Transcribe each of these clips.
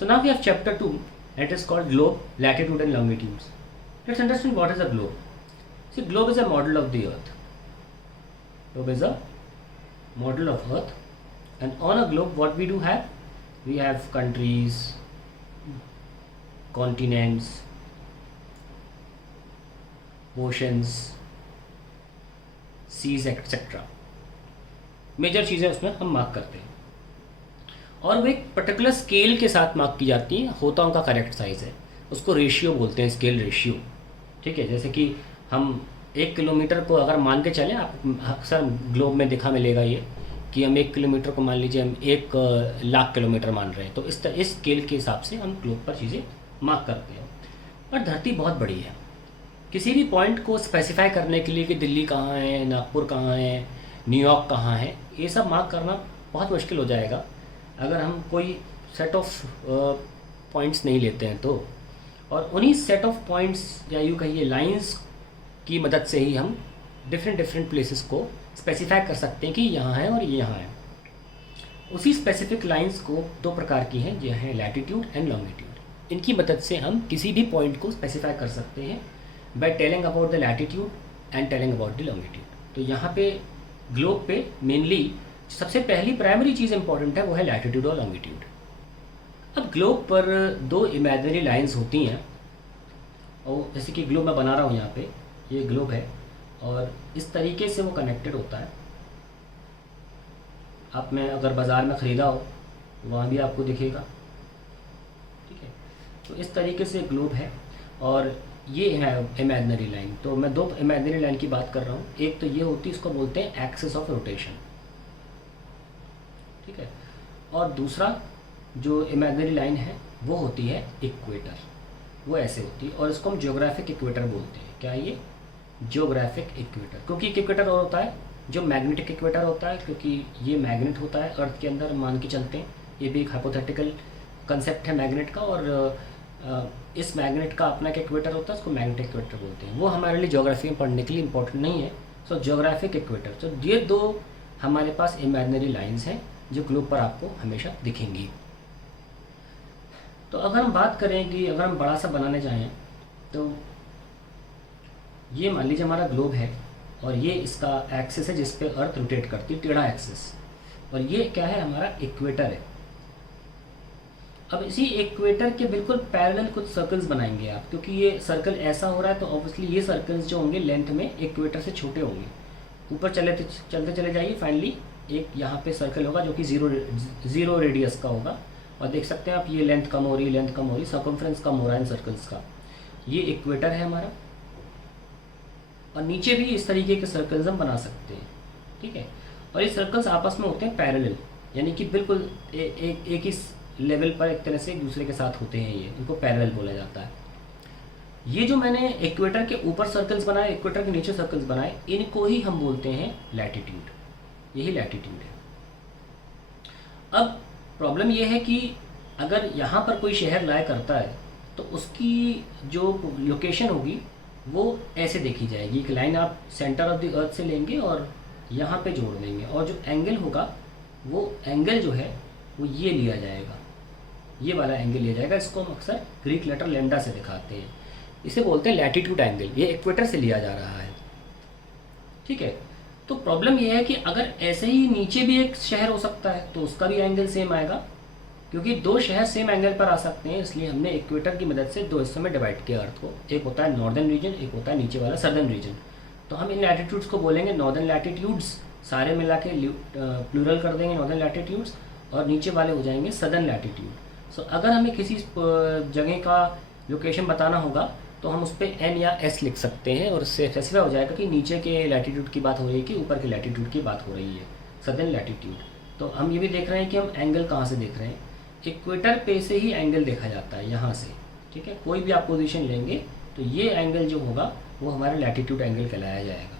So now we have chapter 2, and it is called globe, latitude and longitudes. Let's understand what is a globe. See, globe is a model of the earth. Globe is a model of earth, and on a globe what we do have? We have countries, continents, oceans, seas etcetera, major चीज़ें उसमें हम mark करते हैं और वो एक particular scale के साथ मार्क की जाती हैं, होता उनका करेक्ट साइज़ है, उसको रेशियो बोलते हैं, स्केल रेशियो। ठीक है, जैसे कि हम 1 किलोमीटर को अगर मान के चलें, आप अक्सर ग्लोब में देखा मिलेगा ये कि हम 1 किलोमीटर को मान लीजिए हम 1 लाख किलोमीटर मान रहे हैं, तो इस स्केल के हिसाब से हम ग्लोब पर चीज़ें मार्क करते हैं। और धरती बहुत बड़ी है, किसी भी पॉइंट को स्पेसिफाई करने के लिए कि दिल्ली कहाँ है, नागपुर कहाँ है, न्यूयॉर्क कहाँ है, ये सब मार्क करना बहुत मुश्किल हो जाएगा अगर हम कोई सेट ऑफ पॉइंट्स नहीं लेते हैं तो। और उन्हीं सेट ऑफ पॉइंट्स या यूँ कहिए लाइंस की मदद से ही हम डिफरेंट प्लेसेस को स्पेसिफाई कर सकते हैं कि यहाँ है और ये यहाँ है। उसी स्पेसिफिक लाइंस को 2 प्रकार की हैं, जो हैं लैटिट्यूड एंड लॉन्गिट्यूड। इनकी मदद से हम किसी भी पॉइंट को स्पेसिफाई कर सकते हैं by telling about the latitude and telling about the longitude. तो यहाँ पे ग्लोब पे मेनली सबसे पहली प्राइमरी चीज़ इंपॉर्टेंट है, वो है लैटिट्यूड और लॉन्गिट्यूड। अब ग्लोब पर 2 इमेजिनरी लाइंस होती हैं, और जैसे कि ग्लोब मैं बना रहा हूँ यहाँ पे, ये ग्लोब है और इस तरीके से वो कनेक्टेड होता है। आप में अगर बाज़ार में ख़रीदा हो वहाँ भी आपको दिखेगा। ठीक है, तो इस तरीके से ग्लोब है और ये है इमेजिनरी लाइन। तो मैं 2 इमेजिनरी लाइन की बात कर रहा हूँ। एक तो ये होती है, इसको बोलते हैं एक्सिस ऑफ रोटेशन। ठीक है, और दूसरा जो इमेजिनरी लाइन है वो होती है इक्वेटर, वो ऐसे होती है और इसको हम ज्योग्राफिक इक्वेटर बोलते हैं। क्या ये? Geographic equator. क्योंकि इक्वेटर और होता है जो मैग्नेटिक इक्वेटर होता है, क्योंकि ये मैग्नेट होता है अर्थ के अंदर, मान के चलते हैं। ये भी एक हाइपोथेटिकल कंसेप्ट है मैग्नेट का, और इस मैग्नेट का अपना एक इक्वेटर होता है, उसको मैग्नेटिक इक्वेटर बोलते हैं। वो हमारे लिए ज्योग्राफी में पढ़ने के लिए इंपॉर्टेंट नहीं है। सो ज्योग्राफिक इक्वेटर, तो ये 2 हमारे पास इमेजिनरी लाइंस हैं जो ग्लोब पर आपको हमेशा दिखेंगी। तो अगर हम बात करें कि अगर हम बड़ा सा बनाने चाहें, तो ये मान लीजिए हमारा ग्लोब है और ये इसका एक्सिस है जिस पे अर्थ रोटेट करती है, टेढ़ा एक्सिस, और ये क्या है? हमारा इक्वेटर है। अब इसी इक्वेटर के बिल्कुल पैरेलल कुछ सर्कल्स बनाएंगे आप, क्योंकि ये सर्कल ऐसा हो रहा है तो ऑब्वियसली ये सर्कल्स जो होंगे लेंथ में इक्वेटर से छोटे होंगे। ऊपर चलते चले जाइए, फाइनली एक यहाँ पे सर्कल होगा जो कि ज़ीरो रेडियस का होगा, और देख सकते हैं आप ये लेंथ कम हो रही, सर्कमफ्रेंस कम हो रहा है इन सर्कल्स का। ये इक्वेटर है हमारा, और नीचे भी इस तरीके के सर्कल्स हम बना सकते हैं। ठीक है, और ये सर्कल्स आपस में होते हैं पैरेलल, यानी कि बिल्कुल एक ही लेवल पर एक तरह से एक दूसरे के साथ होते हैं, ये इनको पैरेलल बोला जाता है। ये जो मैंने इक्वेटर के ऊपर सर्कल्स बनाए, इक्वेटर के नीचे सर्कल्स बनाए, इनको ही हम बोलते हैं लैटिट्यूड। यही लैटिट्यूड है। अब प्रॉब्लम ये है कि अगर यहाँ पर कोई शहर लाया करता है तो उसकी जो लोकेशन होगी वो ऐसे देखी जाएगी। एक लाइन आप सेंटर ऑफ द अर्थ से लेंगे और यहाँ पे जोड़ देंगे, और जो एंगल होगा वो एंगल जो है वो ये लिया जाएगा, ये वाला एंगल लिया जाएगा। इसको हम अक्सर ग्रीक लेटर लैम्डा से दिखाते हैं, इसे बोलते हैं लैटिट्यूड एंगल। ये इक्वेटर से लिया जा रहा है। ठीक है, तो प्रॉब्लम ये है कि अगर ऐसे ही नीचे भी एक शहर हो सकता है तो उसका भी एंगल सेम आएगा, क्योंकि 2 शहर सेम एंगल पर आ सकते हैं। इसलिए हमने इक्वेटर की मदद से 2 हिस्सों में डिवाइड किया अर्थ को। एक होता है नॉर्दर्न रीजन, एक होता है नीचे वाला सदर्न रीजन। तो हम इन लैटिट्यूड्स को बोलेंगे नॉर्दर्न लैटिट्यूड्स, सारे मिला के प्लूरल कर देंगे नॉर्दर्न लैटिट्यूड्स, और नीचे वाले हो जाएंगे सदर्न लैटिट्यूड। सो अगर हमें किसी जगह का लोकेशन बताना होगा तो हम उस पर N या S लिख सकते हैं, और उससे स्पेसिफाई हो जाएगा कि नीचे के लैटिट्यूड की बात हो रही है कि ऊपर के लैटिट्यूड की बात हो रही है, सदर्न लैटिट्यूड। तो हम ये भी देख रहे हैं कि हम एंगल कहाँ से देख रहे हैं, इक्वेटर पे से ही एंगल देखा जाता है, यहाँ से। ठीक है, कोई भी आप पोजीशन लेंगे तो ये एंगल जो होगा वो हमारा लैटिट्यूड एंगल कहलाया जाएगा।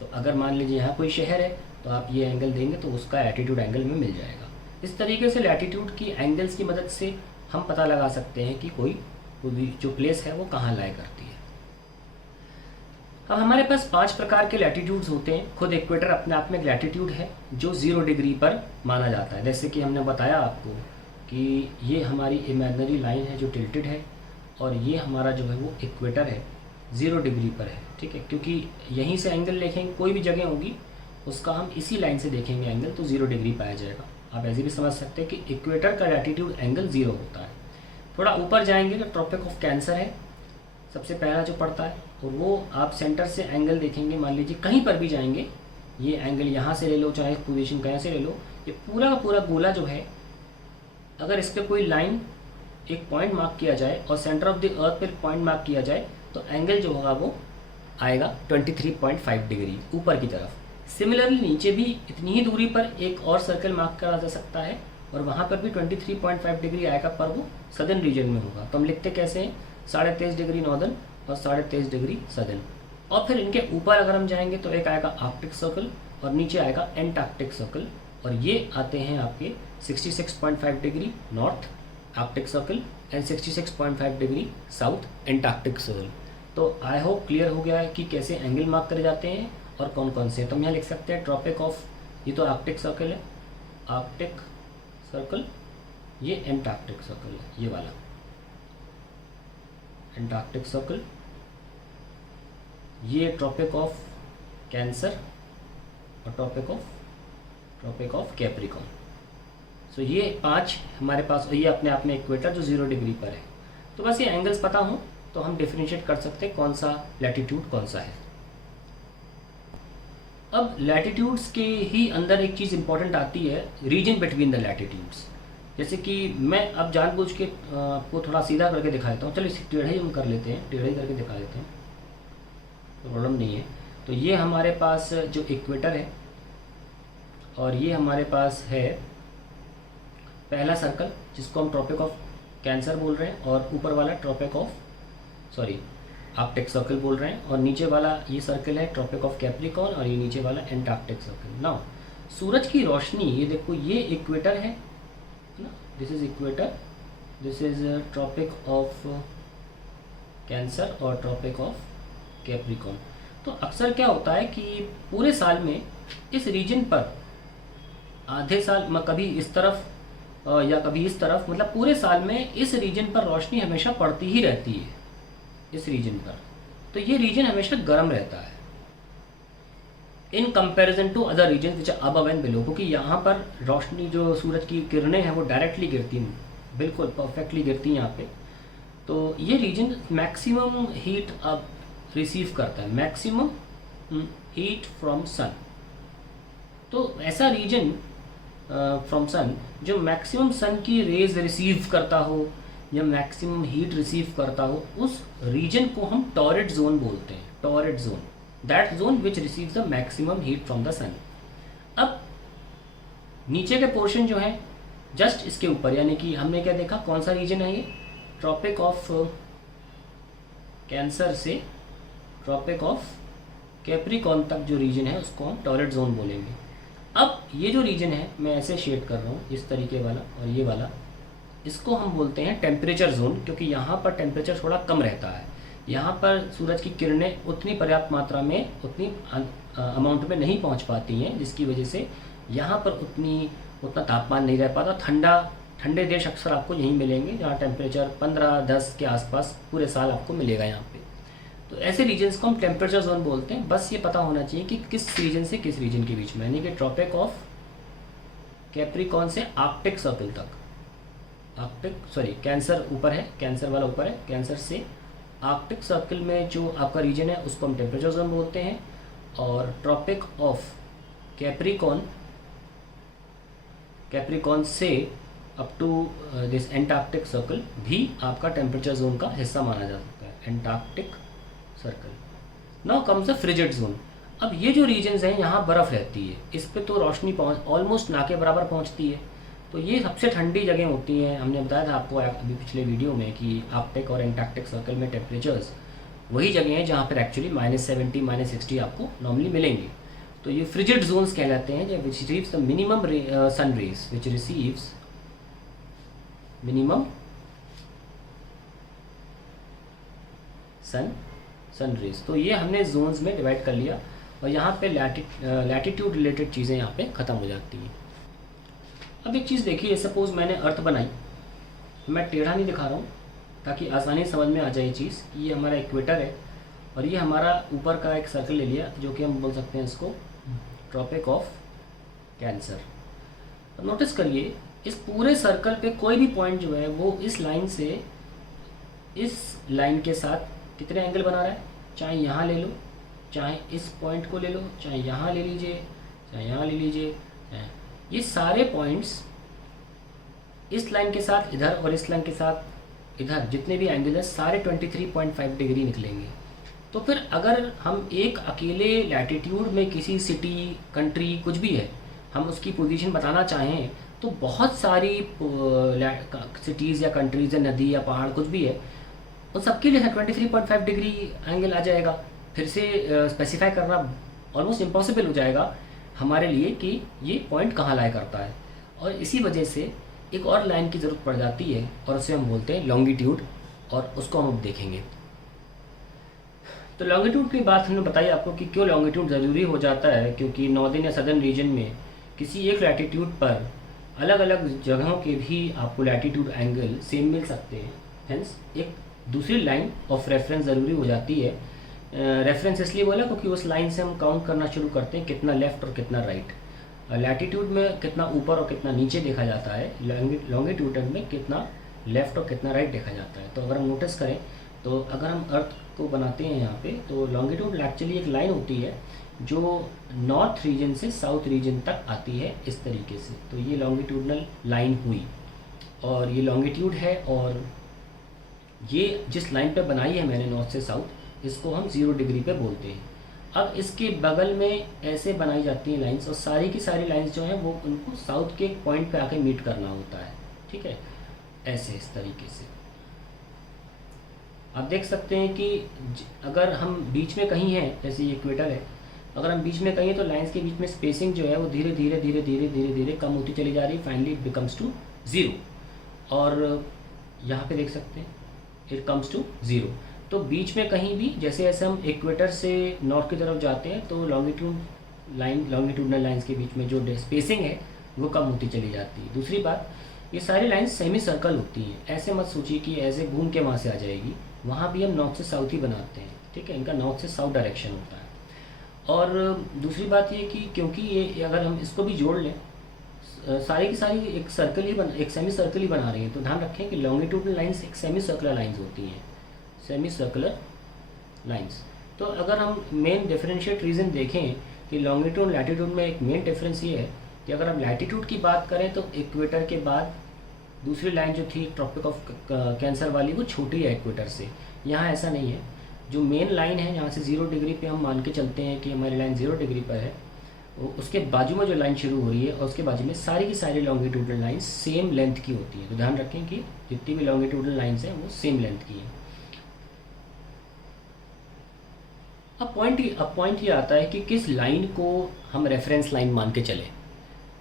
तो अगर मान लीजिए यहाँ कोई शहर है तो आप ये एंगल देंगे तो उसका लैटिट्यूड एंगल में मिल जाएगा। इस तरीके से लैटिट्यूड की एंगल्स की मदद से हम पता लगा सकते हैं कि कोई जो प्लेस है वो कहाँ लाया करती है। अब हमारे पास 5 प्रकार के लैटिट्यूड्स होते हैं। खुद इक्वेटर अपने आप में एक लैटिट्यूड है जो 0 डिग्री पर माना जाता है। जैसे कि हमने बताया आपको कि ये हमारी इमेजिनरी लाइन है जो टिल्टेड है, और ये हमारा जो है वो इक्वेटर है 0 डिग्री पर है, ठीक है। क्योंकि यहीं से एंगल देखेंगे, कोई भी जगह होगी उसका हम इसी लाइन से देखेंगे एंगल, तो 0 डिग्री पाया जाएगा। आप ऐसे भी समझ सकते हैं कि इक्वेटर का लैटीट्यूड एंगल 0 होता है। थोड़ा ऊपर जाएंगे तो ट्रॉपिक ऑफ कैंसर है सबसे पहला जो पड़ता है, और वो आप सेंटर से एंगल देखेंगे, मान लीजिए कहीं पर भी जाएंगे, ये एंगल यहाँ से ले लो, चाहे पोजीशन कहीं से ले लो, ये पूरा का पूरा गोला जो है, अगर इस पर कोई लाइन एक पॉइंट मार्क किया जाए और सेंटर ऑफ द अर्थ पर पॉइंट मार्क किया जाए, तो एंगल जो होगा वो आएगा 23.5 डिग्री ऊपर की तरफ। सिमिलरली नीचे भी इतनी ही दूरी पर एक और सर्कल मार्क करा जा सकता है, और वहाँ पर भी 23.5 डिग्री आएगा, पर वो सदर्न रीजन में होगा। तो हम लिखते कैसे हैं, 23.5 डिग्री नॉर्दर्न और 23.5 डिग्री सदर्न। और फिर इनके ऊपर अगर हम जाएंगे तो एक आएगा आर्कटिक सर्कल और नीचे आएगा एंटार्क्टिक सर्कल, और ये आते हैं आपके 66.5 degree north Arctic circle and 66.5 degree south Antarctic circle. तो आई होप क्लियर हो गया है कि कैसे एंगल मार्क करे जाते हैं और कौन कौन से। तो हम यहाँ लिख सकते हैं ट्रॉपिक ऑफ, ये तो आर्कटिक सर्कल है, आर्कटिक सर्कल, ये एंटार्क्टिक सर्कल है, ये वाला एंटार्क्टिक सर्कल, ये ट्रॉपिक ऑफ कैंसर और ट्रॉपिक ऑफ कैप्रिकॉर्न। सो ये 5 हमारे पास, ये अपने आप में इक्वेटर जो 0 डिग्री पर है। तो बस ये एंगल्स पता हो तो हम डिफरेंशिएट कर सकते हैं कौन सा लैटिट्यूड कौन सा है। अब लैटिट्यूड्स के ही अंदर एक चीज़ इंपॉर्टेंट आती है, रीजन बिटवीन द लैटिट्यूड्स। जैसे कि मैं अब जानबूझ के आपको थोड़ा सीधा करके दिखा देता हूँ, चलो इसे टेढ़े ही हम कर लेते हैं, टेढ़े ही करके दिखा देते हैं, प्रॉब्लम नहीं है। तो ये हमारे पास जो इक्वेटर है, और ये हमारे पास है पहला सर्कल जिसको हम ट्रॉपिक ऑफ कैंसर बोल रहे हैं, और ऊपर वाला ट्रॉपिक ऑफ आर्कटिक सर्कल बोल रहे हैं, और नीचे वाला ये सर्कल है ट्रॉपिक ऑफ कैप्रिकॉर्न, और ये नीचे वाला एंटार्क्टिक सर्कल। नाउ सूरज की रोशनी, ये देखो ये इक्वेटर है ना, this is equator, this is Tropic of Cancer और ट्रॉपिक ऑफ कैप्रिकॉर्न। तो अक्सर क्या होता है कि पूरे साल में इस रीजन पर आधे साल में कभी इस तरफ या कभी इस तरफ, मतलब पूरे साल में इस रीजन पर रोशनी हमेशा पड़ती ही रहती है इस रीजन पर। तो ये रीजन हमेशा गर्म रहता है in comparison to other region which are above and below, क्योंकि यहाँ पर रोशनी जो सूरज की किरणें हैं वो डायरेक्टली गिरती हैं, बिल्कुल परफेक्टली गिरती हैं यहाँ पे। तो ये रीजन मैक्सिमम हीट अब रिसीव करता है, मैक्सिमम हीट फ्रॉम सन। तो ऐसा रीजन फ्रॉम सन जो मैक्सिमम सन की रेज रिसीव करता हो या मैक्सिमम हीट रिसीव करता हो, उस रीजन को हम टॉरिड जोन बोलते हैं। Torrid zone, that zone which receives the maximum heat from the sun. अब नीचे के पोर्शन जो है जस्ट इसके ऊपर, यानी कि हमने क्या देखा, कौन सा रीजन है ये, ट्रॉपिक ऑफ कैंसर से ट्रॉपिक ऑफ कैप्रिकॉर्न तक जो रीजन है उसको हम टॉरिड जोन बोलेंगे। अब ये जो रीजन है मैं ऐसे शेड कर रहा हूँ, इस तरीके वाला और ये वाला, इसको हम बोलते हैं टेम्परेचर जोन, क्योंकि यहाँ पर टेम्परेचर थोड़ा कम रहता है। यहाँ पर सूरज की किरणें उतनी पर्याप्त मात्रा में, उतनी अमाउंट में नहीं पहुँच पाती हैं, जिसकी वजह से यहाँ पर उतना तापमान नहीं रह पाता। ठंडे देश अक्सर आपको यहीं मिलेंगे जहाँ टेम्परेचर 15-10 के आसपास पूरे साल आपको मिलेगा यहाँ पे। तो ऐसे रीजन्स को हम टेम्परेचर जोन बोलते हैं। बस ये पता होना चाहिए कि किस रीजन से किस रीजन के बीच में, यानी कि ट्रॉपिक ऑफ कैप्रिकॉर्न से आर्कटिक सर्कल तक, कैंसर ऊपर है, कैंसर वाला ऊपर है, कैंसर से आर्कटिक सर्कल में जो आपका रीजन है उसको हम टेम्परेचर जोन बोलते हैं। और ट्रॉपिक ऑफ कैप्रिकॉर्न से up to this Antarctic circle भी आपका टेम्परेचर जोन का हिस्सा माना जा सकता है, Antarctic circle. Now comes the frigid zone. अब ये जो रीजन्स हैं यहाँ बर्फ़ रहती है, इस पे तो रोशनी ऑलमोस्ट ना के बराबर पहुँचती है। तो ये सबसे ठंडी जगह होती हैं। हमने बताया था आपको अभी पिछले वीडियो में कि आर्कटिक और एंटार्क्टिक सर्कल में टेम्परेचर्स वही जगह हैं जहाँ पर एक्चुअली -70 -60 आपको नॉर्मली मिलेंगे। तो ये फ्रिजिड जोन्स कहलाते हैं, which receives the minimum sun rays, which receives minimum sun rays. तो ये हमने जोन्स में डिवाइड कर लिया, और यहाँ पे लैटिट्यूड रिलेटेड चीज़ें यहाँ पे ख़त्म हो जाती हैं। अब एक चीज़ देखिए, सपोज मैंने अर्थ बनाई मैं टेढ़ा नहीं दिखा रहा हूँ ताकि आसानी समझ में आ जाए ये चीज़ कि ये हमारा इक्वेटर है और ये हमारा ऊपर का एक सर्कल ले लिया जो कि हम बोल सकते हैं इसको ट्रॉपिक ऑफ कैंसर। अब नोटिस करिए इस पूरे सर्कल पे कोई भी पॉइंट जो है वो इस लाइन से इस लाइन के साथ कितने एंगल बना रहा है, चाहे यहाँ ले लो, चाहे इस पॉइंट को ले लो, चाहे यहाँ ले लीजिए, चाहे यहाँ ले लीजिए, ये सारे पॉइंट्स इस लाइन के साथ इधर और इस लाइन के साथ इधर जितने भी एंगल हैं सारे 23.5 डिग्री निकलेंगे। तो फिर अगर हम एक अकेले लैटिट्यूड में किसी सिटी कंट्री कुछ भी है हम उसकी पोजीशन बताना चाहें तो बहुत सारी सिटीज़ या कंट्रीज़ या नदी या पहाड़ कुछ भी है उन सबके लिए 23.5 डिग्री एंगल आ जाएगा। फिर से स्पेसिफाई करना ऑलमोस्ट इम्पॉसिबल हो जाएगा हमारे लिए कि ये पॉइंट कहाँ लाया करता है। और इसी वजह से एक और लाइन की ज़रूरत पड़ जाती है और उसे हम बोलते हैं लॉन्गिट्यूड, और उसको हम अब देखेंगे। तो लॉन्गिट्यूड की बात हमने बताई आपको कि क्यों लॉन्गिट्यूड ज़रूरी हो जाता है, क्योंकि नॉर्दर्न या सदर्न रीजन में किसी एक लैटिट्यूड पर अलग अलग जगहों के भी आपको लैटिट्यूड एंगल सेम मिल सकते हैं। हेंस एक दूसरी लाइन ऑफ रेफरेंस ज़रूरी हो जाती है। रेफरेंस इसलिए बोला क्योंकि उस लाइन से हम काउंट करना शुरू करते हैं कितना लेफ़्ट और कितना राइट। लैटिट्यूड में कितना ऊपर और कितना नीचे देखा जाता है, लॉन्गिट्यूडन में कितना लेफ़्ट और कितना राइट देखा जाता है। तो अगर हम नोटिस करें तो अगर हम अर्थ को बनाते हैं यहाँ पे तो लॉन्गिट्यूड एक्चुअली एक लाइन होती है जो नॉर्थ रीजन से साउथ रीजन तक आती है इस तरीके से। तो ये लॉन्गिट्यूडनल लाइन हुई और ये लॉन्गिट्यूड है, और ये जिस लाइन पे बनाई है मैंने नॉर्थ से साउथ इसको हम 0 डिग्री पे बोलते हैं। अब इसके बगल में ऐसे बनाई जाती हैं लाइंस और सारी की सारी लाइंस जो हैं वो उनको साउथ के एक पॉइंट पे आके मीट करना होता है, ठीक है, ऐसे इस तरीके से। आप देख सकते हैं कि अगर हम बीच में कहीं हैं, जैसे ये इक्वेटर है, अगर हम बीच में कहीं हैं तो लाइंस के बीच में स्पेसिंग जो है वो धीरे धीरे धीरे धीरे धीरे धीरे कम होती चली जा रही है। फाइनली इट बिकम्स टू 0 और यहाँ पे देख सकते हैं इट कम्स टू 0। तो बीच में कहीं भी जैसे जैसे हम इक्वेटर से नॉर्थ की तरफ जाते हैं तो लॉन्गिट्यूडनल लाइंस के बीच में जो स्पेसिंग है वो कम होती चली जाती है। दूसरी बात, ये सारी लाइंस सेमी सर्कल होती हैं। ऐसे मत सोचिए कि ऐसे घूम के वहाँ से आ जाएगी, वहाँ भी हम नॉर्थ से साउथ ही बनाते हैं, ठीक है, इनका नॉर्थ से साउथ डायरेक्शन होता है। और दूसरी बात ये कि क्योंकि ये अगर हम इसको भी जोड़ लें सारी की सारी एक सेमी सर्कल ही बना रही हैं, तो ध्यान रखें कि लॉन्गिट्यूडनल लाइंस एक सेमी सर्कुलर लाइंस होती हैं, सेमी सर्कुलर लाइंस। तो अगर हम मेन डिफरेंशिएट रीज़न देखें कि लॉन्गिट्यूड लैटिट्यूड में एक मेन डिफरेंस ये है कि अगर हम लैटिट्यूड की बात करें तो इक्वेटर के बाद दूसरी लाइन जो थी ट्रॉपिक ऑफ कैंसर वाली वो छोटी है इक्वेटर से। यहाँ ऐसा नहीं है, जो मेन लाइन है यहाँ से 0 डिग्री पे हम मान के चलते हैं कि हमारी लाइन 0 डिग्री पर है, उसके बाजू में जो लाइन शुरू हो रही है और उसके बाजू में सारी की सारी लॉन्गिट्यूडनल लाइंस सेम लेंथ की होती है। तो ध्यान रखें कि जितनी भी लॉन्गिट्यूडनल लाइंस हैं वो सेम लेंथ की हैं। अब पॉइंट ये आता है कि किस लाइन को हम रेफरेंस लाइन मान के चले,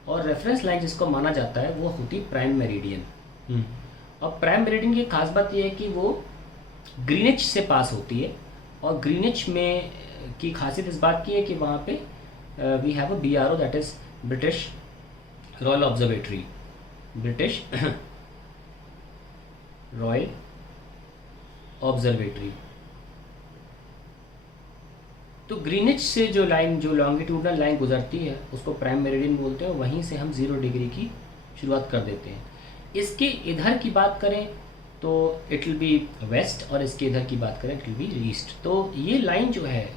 और रेफरेंस लाइन जिसको माना जाता है वो होती प्राइम मेरिडियन। और प्राइम मेरिडियन की खास बात ये है कि वो ग्रीनिच से पास होती है, और ग्रीनिच में की खासियत इस बात की है कि वहाँ पे we have a BRO, that is British Royal Observatory, British Royal Observatory. तो ग्रीनिच से जो लॉन्गिट्यूडनल लाइन गुजरती है उसको प्राइम मेरिडियन बोलते हैं, वहीं से हम 0 डिग्री की शुरुआत कर देते हैं। इसके इधर की बात करें तो इट विल बी वेस्ट, और इसके इधर की बात करें इट विल बी ईस्ट। तो ये लाइन जो है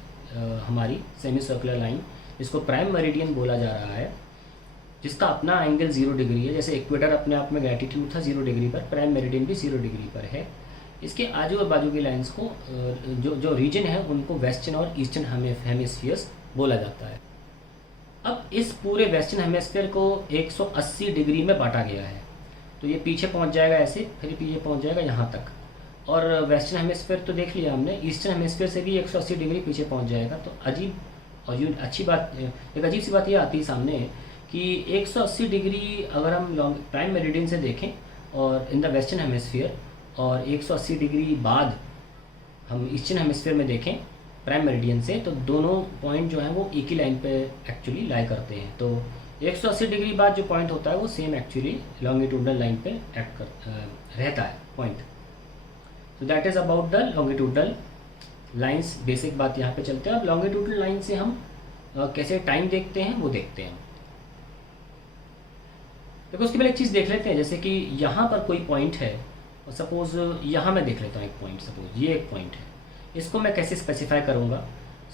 हमारी सेमी सर्कुलर लाइन, इसको प्राइम मेरिडियन बोला जा रहा है, जिसका अपना एंगल 0 डिग्री है। जैसे इक्वेटर अपने आप में लैटिट्यूड था 0 डिग्री पर, प्राइम मेरिडियन भी 0 डिग्री पर है। इसके आजू और बाजू की लाइंस को जो रीजन है उनको वेस्टर्न और ईस्टर्न हेमिस्फीयर्स बोला जाता है। अब इस पूरे वेस्टर्न हेमिस्फीयर को 180 डिग्री में बांटा गया है। तो ये पीछे पहुंच जाएगा ऐसे, फिर पीछे पहुंच जाएगा यहाँ तक, और वेस्टर्न हेमिस्फीयर तो देख लिया हमने, ईस्टर्न हेमिस्फीयर से भी 180 डिग्री पीछे पहुँच जाएगा। तो एक अजीब सी बात ये आती है सामने कि 180 डिग्री अगर हम प्राइम मेरिडियन से देखें और इन द वेस्टर्न हेमिस्फीयर, और 180 डिग्री बाद हम ईस्टर्न हेमिस्फीयर में देखें प्राइम मेरिडियन से, तो दोनों पॉइंट जो हैं वो एक ही लाइन पे एक्चुअली लाई करते हैं। तो 180 डिग्री बाद जो पॉइंट होता है वो सेम एक्चुअली लॉन्गिट्यूडनल लाइन पे एक्ट कर रहता है पॉइंट। तो that is about the longitudinal lines. Basic बात यहाँ पे चलते हैं। अब लॉन्गिट्यूडनल लाइन से हम कैसे टाइम देखते हैं वो देखते हैं। देखो उसके पहले एक चीज़ देख लेते हैं, जैसे कि यहाँ पर कोई पॉइंट है और सपोज़ यहाँ मैं देख लेता हूँ एक पॉइंट, सपोज़ ये एक पॉइंट है, इसको मैं कैसे स्पेसिफाई करूँगा।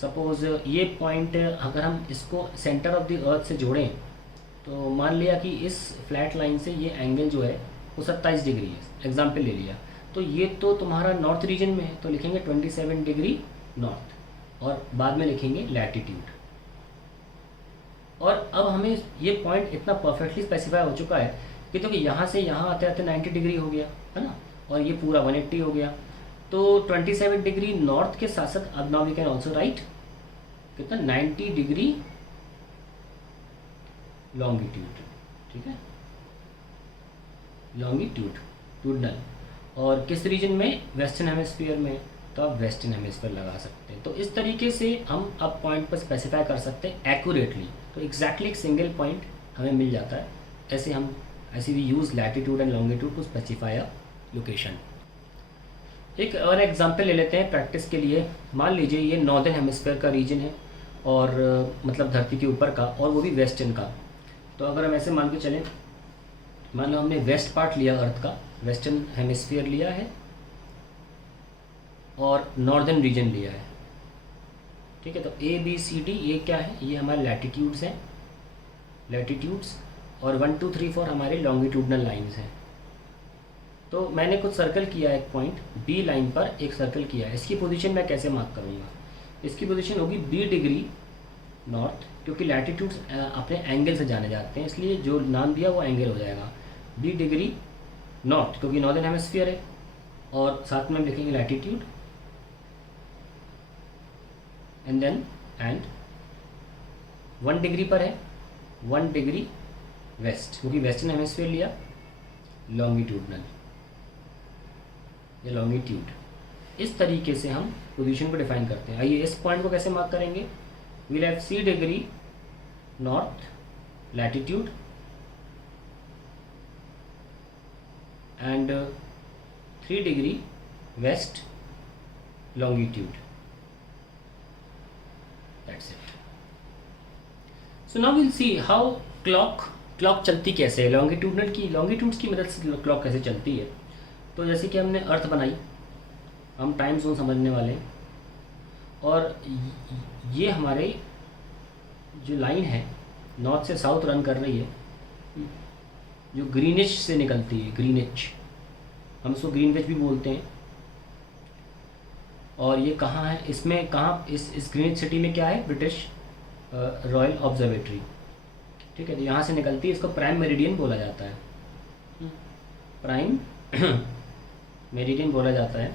सपोज़ ये पॉइंट अगर हम इसको सेंटर ऑफ द अर्थ से जोड़ें तो मान लिया कि इस फ्लैट लाइन से ये एंगल जो है वो 27 डिग्री है, एग्जाम्पल ले लिया। तो ये तो तुम्हारा नॉर्थ रीजन में है, तो लिखेंगे 27 डिग्री नॉर्थ और बाद में लिखेंगे लैटिट्यूड। और अब हमें ये पॉइंट इतना परफेक्टली स्पेसिफाई हो चुका है कि तो कि यहाँ से यहाँ आते आते 90 डिग्री हो गया है ना, और ये पूरा 180 हो गया। तो 27 डिग्री नॉर्थ के साथ साथ अब now we can also write कितना 90 डिग्री लॉन्गिट्यूड, ठीक है, लॉन्गिट्यूडनल। और किस रीजन में, वेस्टर्न हेमिस्फीयर में, तो आप वेस्टर्न हेमिस्फीयर लगा सकते हैं। तो इस तरीके से हम अब पॉइंट पर स्पेसिफाई कर सकते हैं एक्यूरेटली। तो एग्जैक्टली एक सिंगल पॉइंट हमें मिल जाता है। ऐसे भी use latitude and longitude to specify a location. एक और एग्जांपल ले लेते हैं प्रैक्टिस के लिए। मान लीजिए ये नॉर्दर्न हेमिस्फीयर का रीजन है और मतलब धरती के ऊपर का, और वो भी वेस्टर्न का। तो अगर हम ऐसे मान के चलें, मान लो हमने वेस्ट पार्ट लिया अर्थ का, वेस्टर्न हेमिस्फीयर लिया है और नॉर्दर्न रीजन लिया है, ठीक है। तो ABCD ये क्या है, ये हमारे लैटिट्यूड्स हैं, लैटिट्यूड्स, और 1 2 3 4 हमारे लॉन्गिट्यूडनल लाइंस हैं। तो मैंने कुछ सर्कल किया है, एक पॉइंट B लाइन पर एक सर्कल किया है। इसकी पोजीशन मैं कैसे मार्क करूँगा, इसकी पोजीशन होगी B डिग्री नॉर्थ, क्योंकि लैटिट्यूड्स अपने एंगल से जाने जाते हैं, इसलिए जो नाम दिया वो एंगल हो जाएगा। B डिग्री नॉर्थ क्योंकि नॉर्दर्न हेमिस्फीयर है, और साथ में हम लिखेंगे लैटिट्यूड एंड 1 डिग्री पर है 1 डिग्री वेस्ट, क्योंकि वेस्टर्न हेमिस्फीयर लिया, लॉन्गिट्यूडनल या लॉन्गिट्यूड। इस तरीके से हम पोजीशन को डिफाइन करते हैं। आइए इस पॉइंट को कैसे मार्क करेंगे, we'll have C degree north latitude and 3 degree west longitude. That's it. So now we'll see how clock चलती कैसे है, लॉन्गिट्यूड्स की मदद से क्लॉक कैसे चलती है। तो जैसे कि हमने अर्थ बनाई, हम टाइम जोन समझने वाले हैं, और ये हमारे जो लाइन है नॉर्थ से साउथ रन कर रही है, जो ग्रीनिच से निकलती है, ग्रीनिच, हम इसको ग्रीनविच भी बोलते हैं। और ये कहाँ है, इसमें कहाँ, इस ग्रीनिच सिटी में क्या है, ब्रिटिश रॉयल ऑब्जर्वेटरी, ठीक है। तो यहाँ से निकलती है, इसको प्राइम मेरिडियन बोला जाता है, प्राइम मेरिडियन बोला जाता है।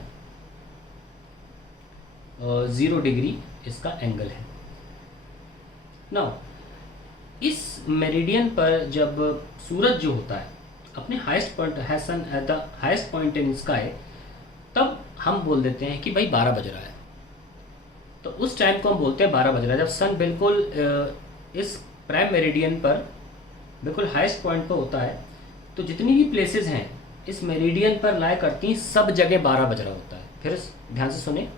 0 डिग्री इसका एंगल है। नाउ इस मेरिडियन पर जब सूरज जो होता है अपने हाईएस्ट पॉइंट है, sun at the highest point in sky, तब हम बोल देते हैं कि भाई 12 बज रहा है। तो उस टाइम को हम बोलते हैं 12 बज रहा है, जब सन बिल्कुल इस प्राइम मेरिडियन पर बिल्कुल हाईएस्ट पॉइंट पर होता है। तो जितनी भी प्लेसेस हैं इस मेरिडियन पर लाई करती हैं, सब जगह 12 बज रहा होता है। फिर ध्यान से सुने,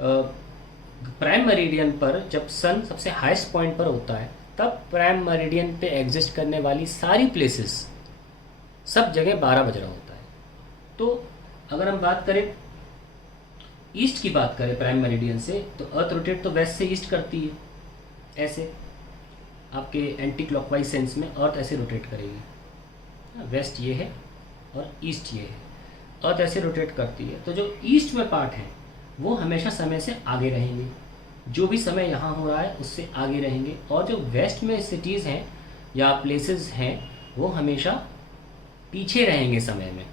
प्राइम मेरिडियन पर जब सन सबसे हाईएस्ट पॉइंट पर होता है, तब प्राइम मेरिडियन पे एग्जिस्ट करने वाली सारी प्लेसेस सब जगह 12 बज रहा होता है। तो अगर हम बात करें ईस्ट की बात करें प्राइम मेरिडियन से, तो अर्थ रोटेट तो वेस्ट से ईस्ट करती है, ऐसे आपके एंटी क्लॉकवाइज सेंस में अर्थ ऐसे रोटेट करेगी, वेस्ट ये है और ईस्ट ये है, अर्थ ऐसे रोटेट करती है। तो जो ईस्ट में पार्ट है वो हमेशा समय से आगे रहेंगे, जो भी समय यहाँ हो रहा है उससे आगे रहेंगे, और जो वेस्ट में सिटीज़ हैं या प्लेसेस हैं वो हमेशा पीछे रहेंगे समय में।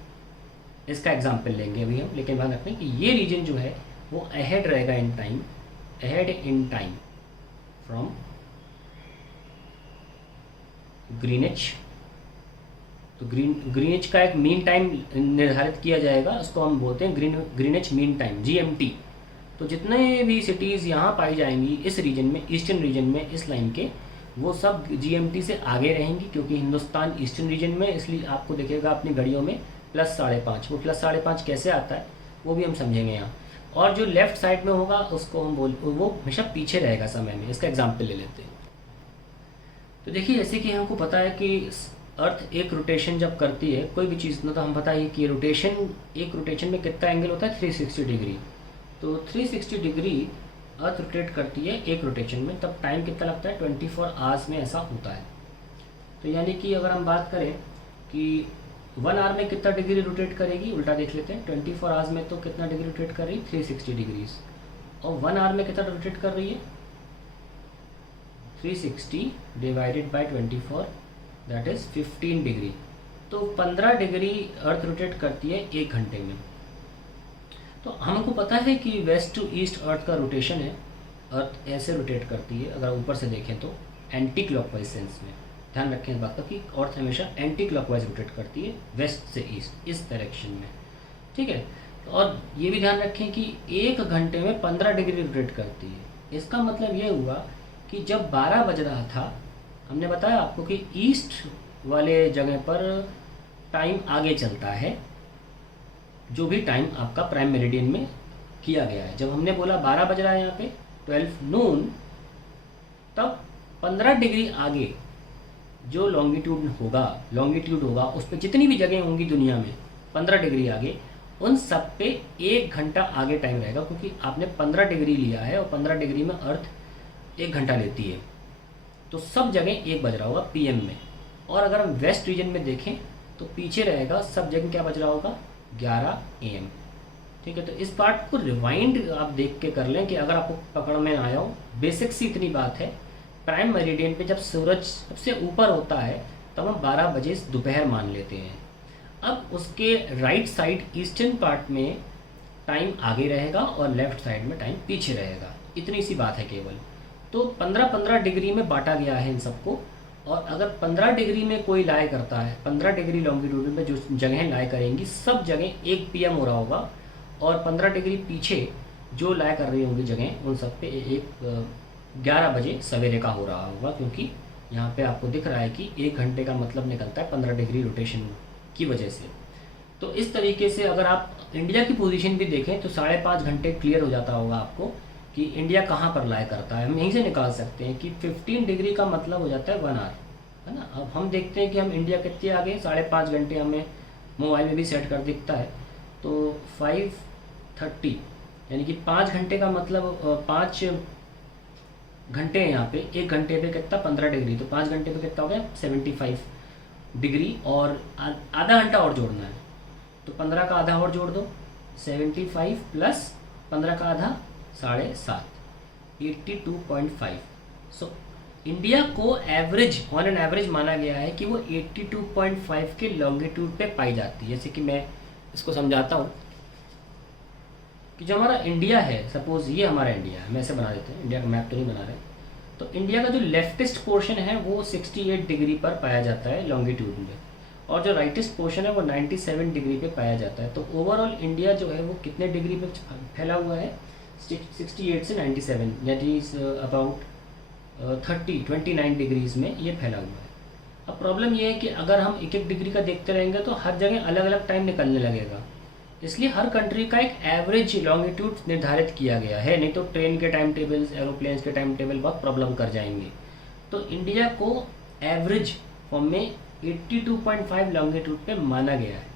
इसका एग्जाम्पल लेंगे अभी हम, लेकिन ध्यान रखना कि ये रीजन जो है वो अहेड रहेगा in time, ahead in time from Greenwich. तो ग्रीनिच का एक मीन टाइम निर्धारित किया जाएगा, उसको हम बोलते हैं ग्रीनिच मीन टाइम, GMT। तो जितने भी सिटीज़ यहाँ पाई जाएंगी इस रीजन में, ईस्टर्न रीजन में, इस लाइन के, वो सब GMT से आगे रहेंगी, क्योंकि हिंदुस्तान ईस्टर्न रीजन में, इसलिए आपको दिखेगा अपनी घड़ियों में +5.5। वो +5.5 कैसे आता है वो भी हम समझेंगे यहाँ। और जो लेफ्ट साइड में होगा उसको हम वो हमेशा पीछे रहेगा समय में। इसका एग्जाम्पल ले लेते हैं। तो देखिए, जैसे कि हमको पता है कि अर्थ एक रोटेशन जब करती है कोई भी चीज़, तो हम बताइए कि एक रोटेशन में कितना एंगल होता है, 360 डिग्री। तो 360 डिग्री अर्थ रोटेट करती है एक रोटेशन में, तब टाइम कितना लगता है, 24 आवर्स में ऐसा होता है। तो यानी कि अगर हम बात करें कि 1 आवर में कितना डिग्री रोटेट करेगी, उल्टा देख लेते हैं। 24 आवर्स में तो कितना डिग्री रोटेट कर रही है, 360 डिग्रीज। और 1 आवर में कितना रोटेट कर रही है, 360 divided by 24, that is 15 degree. तो 15 डिग्री अर्थ रोटेट करती है 1 घंटे में। तो हमको पता है कि वेस्ट टू ईस्ट अर्थ का रोटेशन है। अर्थ ऐसे रोटेट करती है, अगर ऊपर से देखें तो एंटी क्लॉकवाइज सेंस में। ध्यान रखें इस बात का कि अर्थ हमेशा एंटी क्लॉकवाइज रोटेट करती है, वेस्ट से ईस्ट, इस डायरेक्शन में। ठीक है। और ये भी ध्यान रखें कि 1 घंटे में 15 डिग्री रोटेट करती है। इसका मतलब ये हुआ कि जब 12 बज रहा था, हमने बताया आपको कि ईस्ट वाले जगह पर टाइम आगे चलता है, जो भी टाइम आपका प्राइम मेरिडियन में किया गया है। जब हमने बोला 12 बज रहा है यहाँ पे 12 नून, तब 15 डिग्री आगे जो लॉन्गिट्यूड होगा उस पर जितनी भी जगह होंगी दुनिया में 15 डिग्री आगे, उन सब पे 1 घंटा आगे टाइम रहेगा, क्योंकि आपने 15 डिग्री लिया है और 15 डिग्री में अर्थ 1 घंटा लेती है। तो सब जगह 1 बज रहा होगा PM में। और अगर हम वेस्ट रीजन में देखें तो पीछे रहेगा, सब जगह क्या बज रहा होगा, 11 AM। ठीक है। तो इस पार्ट को रिवाइंड आप देख के कर लें कि अगर आपको पकड़ में आया हो। बेसिक सी इतनी बात है, प्राइम मेरिडियन पे जब सूरज सबसे ऊपर होता है तब हम 12 बजे दोपहर मान लेते हैं। अब उसके राइट साइड ईस्टर्न पार्ट में टाइम आगे रहेगा और लेफ्ट साइड में टाइम पीछे रहेगा। इतनी सी बात है केवल। तो 15-15 डिग्री में बांटा गया है इन सबको। और अगर 15 डिग्री में कोई लाई करता है, 15 डिग्री लॉन्गिट्यूड में जो जगह लाई करेंगी सब जगह 1 PM हो रहा होगा, और 15 डिग्री पीछे जो लाई कर रही होंगी जगह उन सब पे 11 बजे सवेरे का हो रहा होगा, क्योंकि यहाँ पे आपको दिख रहा है कि 1 घंटे का मतलब निकलता है 15 डिग्री रोटेशन की वजह से। तो इस तरीके से अगर आप इंडिया की पोजीशन भी देखें तो 5.5 घंटे क्लियर हो जाता होगा आपको कि इंडिया कहाँ पर लाई करता है। हम यहीं से निकाल सकते हैं कि 15 डिग्री का मतलब हो जाता है 1 आवर, है ना। अब हम देखते हैं कि हम इंडिया कितने आगे, 5.5 घंटे हमें मोबाइल में भी सेट कर दिखता है। तो 5:30 यानी कि 5 घंटे का मतलब 5 घंटे हैं यहाँ पे। 1 घंटे पे कितना, 15 डिग्री, तो 5 घंटे पे कितना हो गया, 75 डिग्री। और आधा घंटा और जोड़ना है, तो 15 का आधा और जोड़ दो, 75 प्लस 15 का आधा 7.5, 82.5। सो इंडिया को एवरेज, ऑन एन एवरेज माना गया है कि वो 82.5 के लॉन्गिट्यूड पे पाई जाती है। जैसे कि मैं इसको समझाता हूँ कि जो हमारा इंडिया है, सपोज ये हमारा इंडिया है, मैं ऐसे बना देते हैं, इंडिया का मैप तो नहीं बना रहे। तो इंडिया का जो लेफ्टेस्ट पोर्शन है वो 68 डिग्री पर पाया जाता है लॉन्गिट्यूड में, और जो राइटेस्ट पोर्शन है वो 97 डिग्री पे पाया जाता है। तो ओवरऑल इंडिया जो है वो कितने डिग्री पे फैला हुआ है, 68 से 97, दैट इज अबाउट 29 डिग्रीज में ये फैला हुआ है। अब प्रॉब्लम ये है कि अगर हम 1-1 डिग्री का देखते रहेंगे तो हर जगह अलग अलग टाइम निकलने लगेगा। इसलिए हर कंट्री का एक एवरेज लॉन्गिट्यूड निर्धारित किया गया है, नहीं तो ट्रेन के टाइम टेबल्स, एरोप्लेन्स के टाइम टेबल बहुत प्रॉब्लम कर जाएंगे। तो इंडिया को एवरेज फॉर्म में 82.5 लॉन्गिट्यूड पे माना गया है।